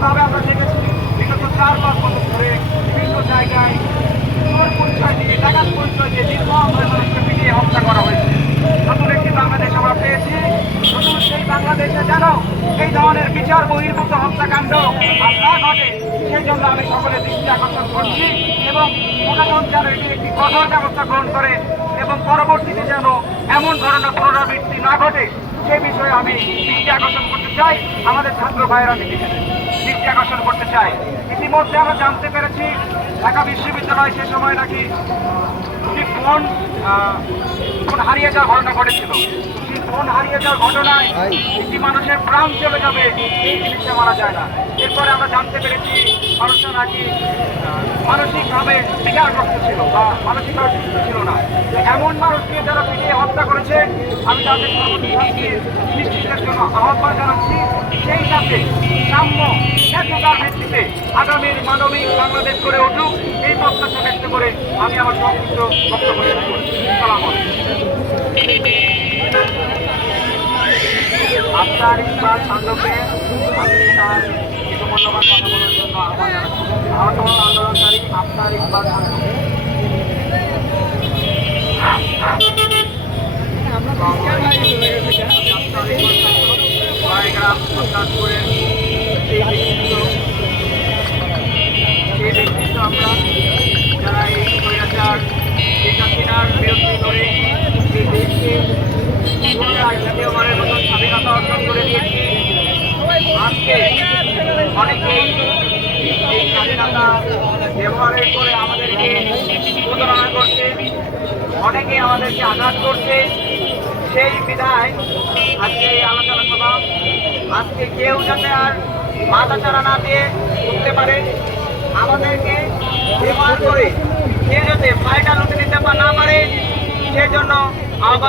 যেভাবে আমরা দেখেছি বিগত 4-5 বছর ধরে বিভিন্ন জায়গায় চোর পরিচয় দিয়ে, ডাকাত পরিচয় দিয়ে নির্মমভাবে মানুষকে পিটিয়ে হত্যা করা হয়েছে। নতুন একটি বাংলাদেশ আমরা পেয়েছি। নতুন সেই বাংলাদেশে যেন এই ধরনের বিচার বহির্ভূত হত্যাকাণ্ড আর না ঘটে, সেই জন্য আমি সকলের দৃষ্টি আকর্ষণ করছি এবং প্রশাসন যেন এটি একটি কঠোর ব্যবস্থা গ্রহণ করে এবং পরবর্তীতে যেন এমন ধরনের পুনরাবৃত্তি না ঘটে সে বিষয়ে আমি দৃষ্টি আকর্ষণ করতে চাই। আমাদের ছাত্র ভাইয়েরা দৃষ্টি আকর্ষণ করতে চাই। ইতিমধ্যে আমরা জানতে পেরেছি ঢাকা বিশ্ববিদ্যালয় সে সময় নাকি দুটি ফোন হারিয়ে যাওয়ার ঘটনা ঘটেছিল। সেই ফোন হারিয়ে যাওয়ার ঘটনায় একটি মানুষের প্রাণ চলে যাবে, এই জিনিসটা মারা যায় না। এরপরে আমরা জানতে পেরেছি মানুষটা নাকি মানসিকভাবে বিকারগ্রস্ত ছিল বা মানসিকভাবে সুস্থ ছিল না। এমন মানুষকে যারা পিটিয়ে হত্যা করেছে আমি তাদের সর্বোচ্চ শাস্তি নিশ্চিতের জন্য আহ্বান জানাচ্ছি। সেই সাথে সাম্য ন্যায্যতার ভিত্তিতে আগামীর মানবিক বাংলাদেশ গড়ে উঠুক, এই প্রত্যাশা ব্যক্ত করে আমি আমার সংক্ষিপ্ত বক্তব্য শেষ করছি। আপনার ইকবাল সান্ধ্যকে আমি তার কিছু মূল্যবান কথা বলার জন্য আহ্বান জানাচ্ছি। আহত আন্দোলনকারী আপনার ইকবাল সান্ধ্যকে আমরা যারা এই স্বৈরাচার শেখ হাসিনার বিরুদ্ধে করে এই দেশকে দ্বিতীয়বারের মতন স্বাধীনতা অর্জন করে দিয়েছি। আজকে অনেকেই এই স্বাধীনতা ব্যবহারের করে আমাদেরকে প্রতারণা করছে, অনেকে আমাদেরকে আঘাত করছে। সেই বিধায় আজকে এই আলোচনা সভা, আজকে কেউ যাতে আর মাথা চারা না দিয়ে উঠতে পারে, আমাদেরকে ব্যবহার করে কেউ যাতে ফায়দা লুটে নিতে না পারে, সেজন্য আহ্বান